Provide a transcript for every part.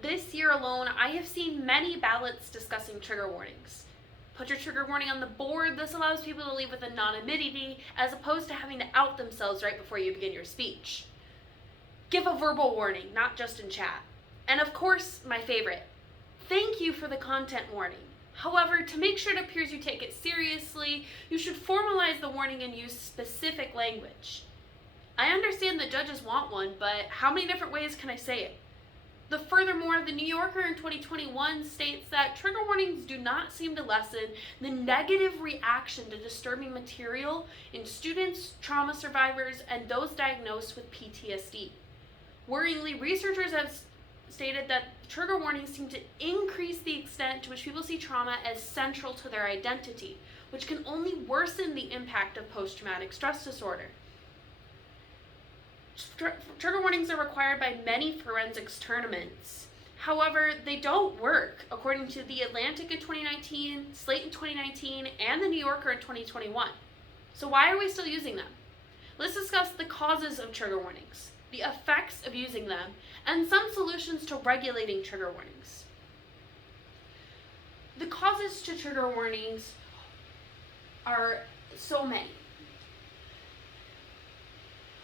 This year alone, I have seen many ballots discussing trigger warnings. Put your trigger warning on the board. This allows people to leave with anonymity as opposed to having to out themselves right before you begin your speech. Give a verbal warning, not just in chat. And of course, my favorite, thank you for the content warning. However, to make sure it appears you take it seriously, you should formalize the warning and use specific language. I understand that judges want one, but how many different ways can I say it? Furthermore, the New Yorker in 2021 states that trigger warnings do not seem to lessen the negative reaction to disturbing material in students, trauma survivors, and those diagnosed with PTSD. Worryingly, researchers have stated that trigger warnings seem to increase the extent to which people see trauma as central to their identity, which can only worsen the impact of post-traumatic stress disorder. Trigger warnings are required by many forensics tournaments. However, they don't work, according to The Atlantic in 2019, Slate in 2019, and The New Yorker in 2021. So why are we still using them? Let's discuss the causes of trigger warnings, the effects of using them, and some solutions to regulating trigger warnings. The causes to trigger warnings are so many.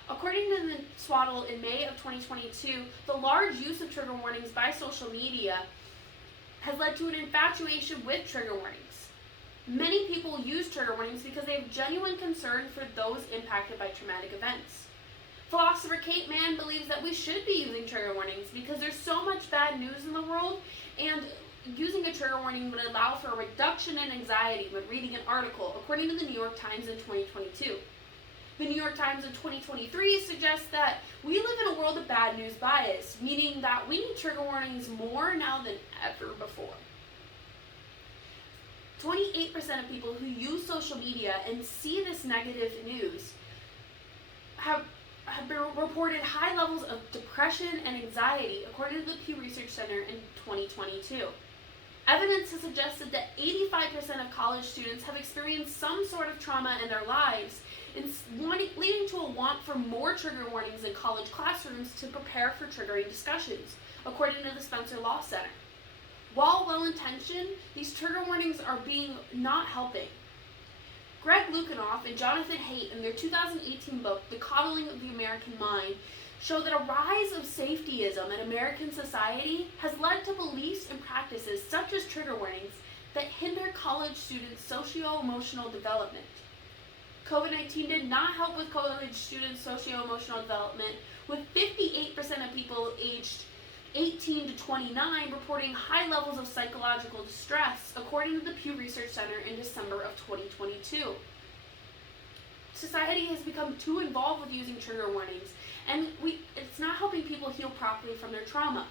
According to the Swaddle in May of 2022, the large use of trigger warnings by social media has led to an infatuation with trigger warnings. Many people use trigger warnings because they have genuine concern for those impacted by traumatic events. Philosopher Kate Mann believes that we should be using trigger warnings because there's so much bad news in the world, and using a trigger warning would allow for a reduction in anxiety when reading an article, according to the New York Times in 2022. The New York Times in 2023 suggests that we live in a world of bad news bias, meaning that we need trigger warnings more now than ever before. 28% of people who use social media and see this negative news have been reported high levels of depression and anxiety, according to the Pew Research Center in 2022. Evidence has suggested that 85% of college students have experienced some sort of trauma in their lives, leading to a want for more trigger warnings in college classrooms to prepare for triggering discussions, according to the Spencer Law Center. While well-intentioned, these trigger warnings are not helping. Greg Lukianoff and Jonathan Haidt, in their 2018 book, The Coddling of the American Mind, show that a rise of safetyism in American society has led to beliefs and practices such as trigger warnings that hinder college students' socio-emotional development. COVID-19 did not help with college students' socio-emotional development, with 58% of people aged 18 to 29 reporting high levels of psychological distress, according to the Pew Research Center in December of 2022. Society has become too involved with using trigger warnings, and it's not helping people heal properly from their trauma.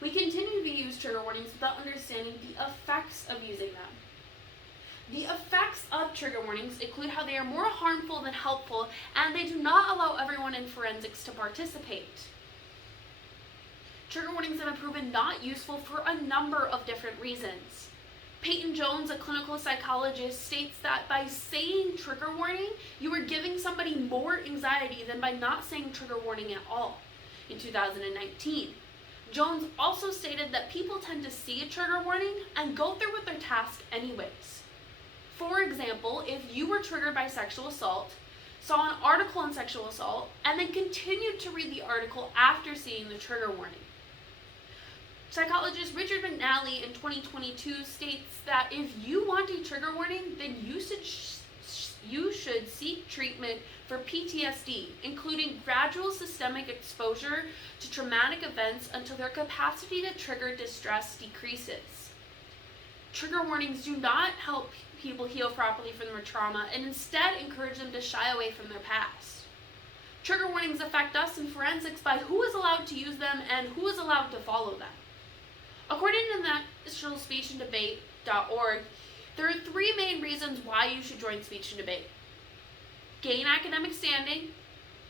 We continue to use trigger warnings without understanding the effects of using them. The effects of trigger warnings include how they are more harmful than helpful, and they do not allow everyone in forensics to participate. Trigger warnings have been proven not useful for a number of different reasons. Peyton Jones, a clinical psychologist, states that by saying trigger warning, you are giving somebody more anxiety than by not saying trigger warning at all in 2019. Jones also stated that people tend to see a trigger warning and go through with their task anyways. For example, if you were triggered by sexual assault, saw an article on sexual assault, and then continued to read the article after seeing the trigger warning. Psychologist Richard McNally in 2022 states that if you want a trigger warning, then you should seek treatment for PTSD, including gradual systemic exposure to traumatic events until their capacity to trigger distress decreases. Trigger warnings do not help people heal properly from their trauma and instead encourage them to shy away from their past. Trigger warnings affect us in forensics by who is allowed to use them and who is allowed to follow them. According to nationalspeechanddebate.org, there are three main reasons why you should join speech and debate. Gain academic standing,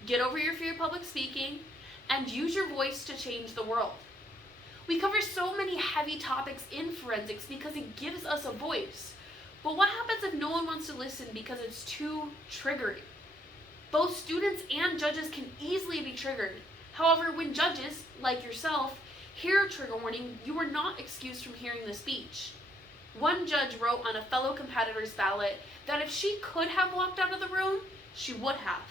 get over your fear of public speaking, and use your voice to change the world. We cover so many heavy topics in forensics because it gives us a voice. But what happens if no one wants to listen because it's too triggering? Both students and judges can easily be triggered. However, when judges, like yourself, Hear trigger warning, you are not excused from hearing the speech. One judge wrote on a fellow competitor's ballot that if she could have walked out of the room, she would have.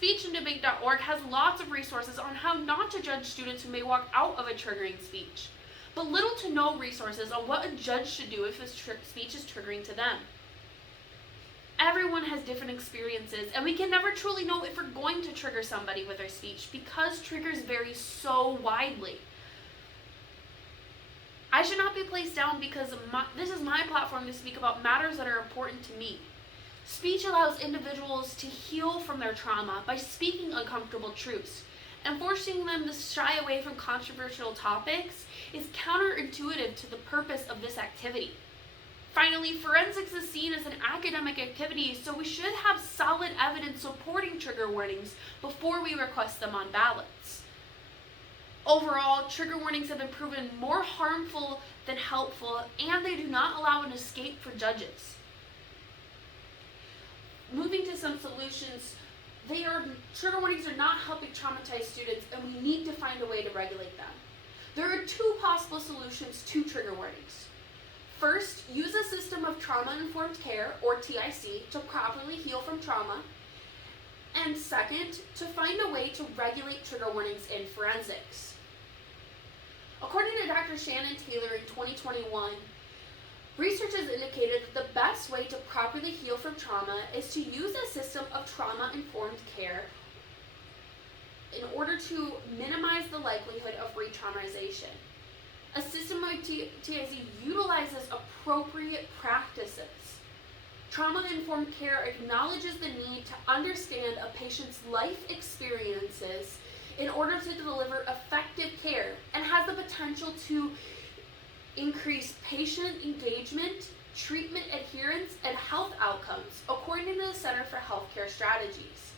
Speechanddebate.org has lots of resources on how not to judge students who may walk out of a triggering speech, but little to no resources on what a judge should do if a speech is triggering to them. Everyone has different experiences, and we can never truly know if we're going to trigger somebody with our speech because triggers vary so widely. I should not be placed down because this is my platform to speak about matters that are important to me. Speech allows individuals to heal from their trauma by speaking uncomfortable truths, and forcing them to shy away from controversial topics is counterintuitive to the purpose of this activity. Finally, forensics is seen as an academic activity, so we should have solid evidence supporting trigger warnings before we request them on ballots. Overall, trigger warnings have been proven more harmful than helpful, and they do not allow an escape for judges. Moving to some solutions, trigger warnings are not helping traumatized students, and we need to find a way to regulate them. There are two possible solutions to trigger warnings. First, use a system of trauma-informed care, or TIC, to properly heal from trauma. And second, to find a way to regulate trigger warnings in forensics. According to Dr. Shannon Taylor in 2021, research has indicated that the best way to properly heal from trauma is to use a system of trauma-informed care in order to minimize the likelihood of re-traumatization. A system like TIC utilizes appropriate practices. Trauma-informed care acknowledges the need to understand a patient's life experiences in order to deliver effective care, and has the potential to increase patient engagement, treatment adherence, and health outcomes, according to the Center for Healthcare Strategies.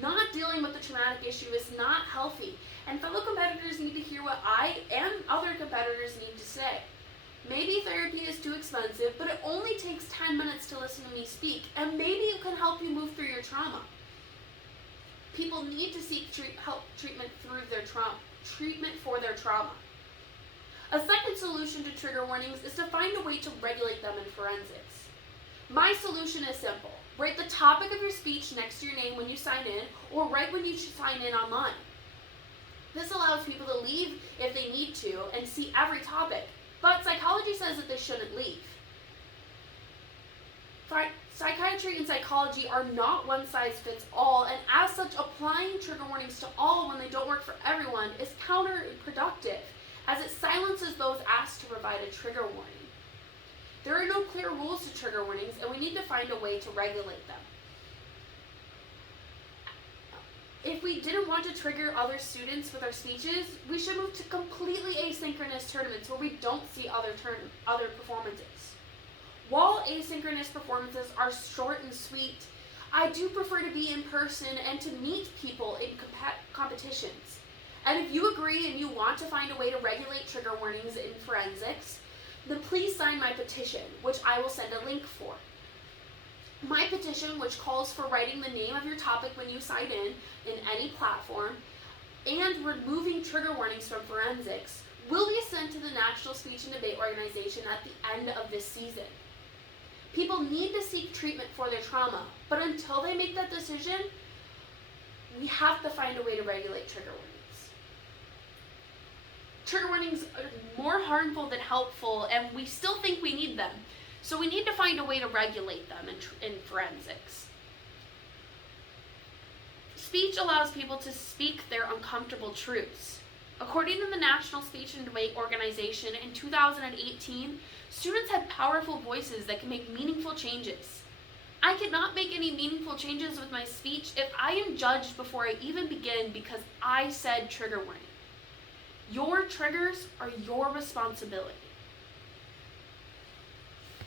Not dealing with the traumatic issue is not healthy, and fellow competitors need to hear what I and other competitors need to say. Maybe therapy is too expensive, but it only takes 10 minutes to listen to me speak, and maybe it can help you move through your trauma. People need to seek treatment for their trauma. A second solution to trigger warnings is to find a way to regulate them in forensics. My solution is simple. Write the topic of your speech next to your name when you sign in, or right when you sign in online. This allows people to leave if they need to and see every topic, but psychology says that they shouldn't leave. Psychiatry and psychology are not one size fits all, and as such, applying trigger warnings to all when they don't work for everyone is counterproductive, as it silences those asked to provide a trigger warning. There are no clear rules to trigger warnings, and we need to find a way to regulate them. If we didn't want to trigger other students with our speeches, we should move to completely asynchronous tournaments where we don't see other performances. While asynchronous performances are short and sweet, I do prefer to be in person and to meet people in competitions. And if you agree and you want to find a way to regulate trigger warnings in forensics, then please sign my petition, which I will send a link for. My petition, which calls for writing the name of your topic when you sign in any platform, and removing trigger warnings from forensics, will be sent to the National Speech and Debate Organization at the end of this season. People need to seek treatment for their trauma, but until they make that decision, we have to find a way to regulate trigger warnings. Trigger warnings are more harmful than helpful, and we still think we need them. So we need to find a way to regulate them in forensics. Speech allows people to speak their uncomfortable truths. According to the National Speech and Debate Organization, in 2018, students had powerful voices that can make meaningful changes. I cannot make any meaningful changes with my speech if I am judged before I even begin because I said trigger warning. Your triggers are your responsibility.